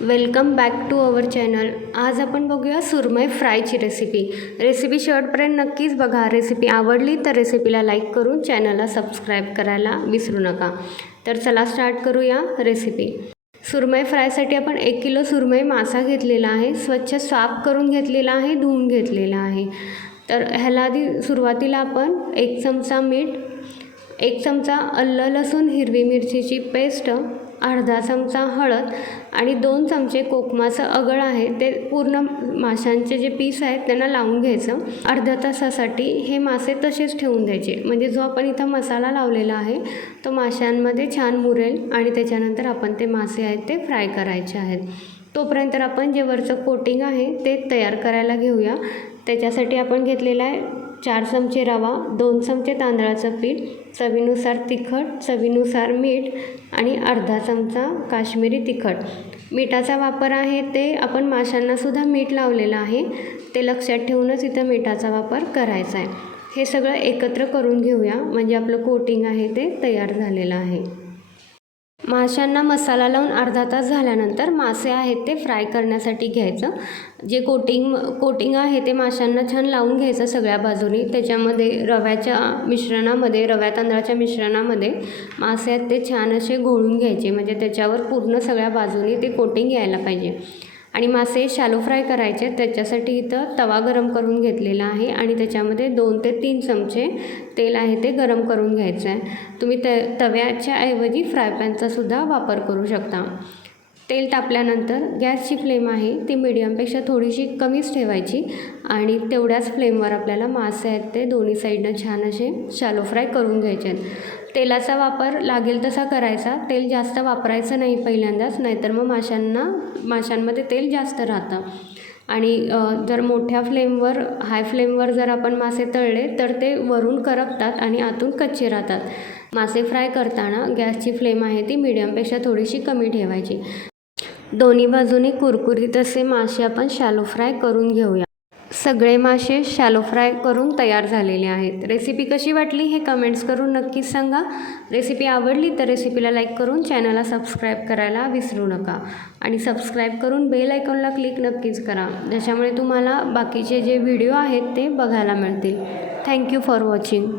Welcome back to our channel. आज आपण बघूया सुरमई फ्रायची रेसिपी रेसिपी शेवटपर्यंत नक्कीच बघा. रेसिपी आवडली तर रेसिपीला लाईक करून चॅनलला सबस्क्राईब करायला विसरू नका. तर चला स्टार्ट करूया रेसिपी सुरमई फ्रायसाठी आपण एक किलो सुरमई मासा घेतलेला आहे. स्वच्छ साफ करून घेतलेला आहे धुवून घेतलेला आहे. तर ह्याला आधी सुरुवातीला आपण एक चमचा मीठ एक चमचा अल्लं लसूण हिरवी मिरचीची पेस्ट अर्धा चमचा हळद आणि दोन चमचे कोकमाचं अगळ आहे ते पूर्ण माशांचे जे पीस आहेत त्यांना लावून घ्यायचं. अर्ध्या तासासाठी हे मासे तसेच ठेवून द्यायचे. म्हणजे जो आपण इथं मसाला लावलेला आहे तो माशांमध्ये छान मुरेल आणि त्याच्यानंतर आपण ते मासे आहेत ते फ्राय करायचे आहेत. तोपर्यंत आपण जे वरचं कोटिंग आहे ते तयार करायला घेऊया. त्याच्यासाठी आपण घेतलेला आहे चार चमचे रवा दोन चमचे तांदळाचं पीठ चवीनुसार तिखट चवीनुसार मीठ आणि अर्धा चमचा काश्मीरी तिखट. मिठाचा वापर आहे ते आपण माशांनासुद्धा मीठ लावलेलं आहे. ते लक्षात ठेवूनच इथं मिठाचा वापर करायचा आहे हे सगळं एकत्र करून घेऊया. म्हणजे आपलं कोटिंग आहे ते तयार झालेलं आहे. माशांना मसाला लावून अर्धा तास झाल्यानंतर मासे आहेत ते फ्राय करण्यासाठी घ्यायचं. जे कोटिंग कोटिंग आहे ते माशांना छान लावून घ्यायचं सगळ्या बाजूनी. त्याच्यामध्ये रव्याच्या मिश्रणामध्ये रव्या तांदळाच्या मिश्रणामध्ये मासे आहेत ते छान असे घोळून घ्यायचे. म्हणजे त्याच्यावर पूर्ण सगळ्या बाजूनी ते कोटिंग यायला पाहिजे. आणि मासे शालो फ्राय करायचे. त्याच्यासाठी इथं तवा गरम करून घेतलेला आहे आणि त्याच्यामध्ये दोन ते तीन चमचे तेल आहे ते गरम करून घ्यायचं आहे तुम्ही त तव्याच्या ऐवजी फ्राय पॅनचासुद्धा वापर करू शकता. तेल तापल्यानंतर गॅसची फ्लेम आहे ती मिडियमपेक्षा थोडीशी कमीच ठेवायची आणि तेवढ्याच फ्लेमवर आपल्याला मासे आहेत ते दोन्ही साईडनं छान असे शालो फ्राय करून घ्यायचे आहेत. तेलाचा वापर लागेल तसा करायचा तेल जास्त वापरायचं नाही पहिल्यांदाच नाहीतर मग माशांना माशांमध्ये तेल जास्त राहतं. आणि जर मोठ्या फ्लेमवर हाय फ्लेमवर जर आपण मासे तळले तर ते वरून करपतात आणि आतून कच्चे राहतात. मासे फ्राय करताना गॅसची फ्लेम आहे ती मिडियमपेक्षा थोडीशी कमी ठेवायची. दोन्ही बाजूनी कुरकुरीत असे मासे आपण शॅलो फ्राय करून घेऊया. सगळे मासे शॅलो फ्राय करून तयार झालेले आहेत. रेसिपी कशी वाटली हे कमेंट्स करून नक्कीच सांगा. रेसिपी आवडली तर रेसिपीला लाईक करून चॅनलला सबस्क्राईब करायला विसरू नका. आणि सबस्क्राईब करून बेल आयकॉनला क्लिक नक्कीच करा. ज्याच्यामुळे तुम्हाला बाकीचे जे व्हिडिओ आहेत ते बघायला मिळतील. Thank you for watching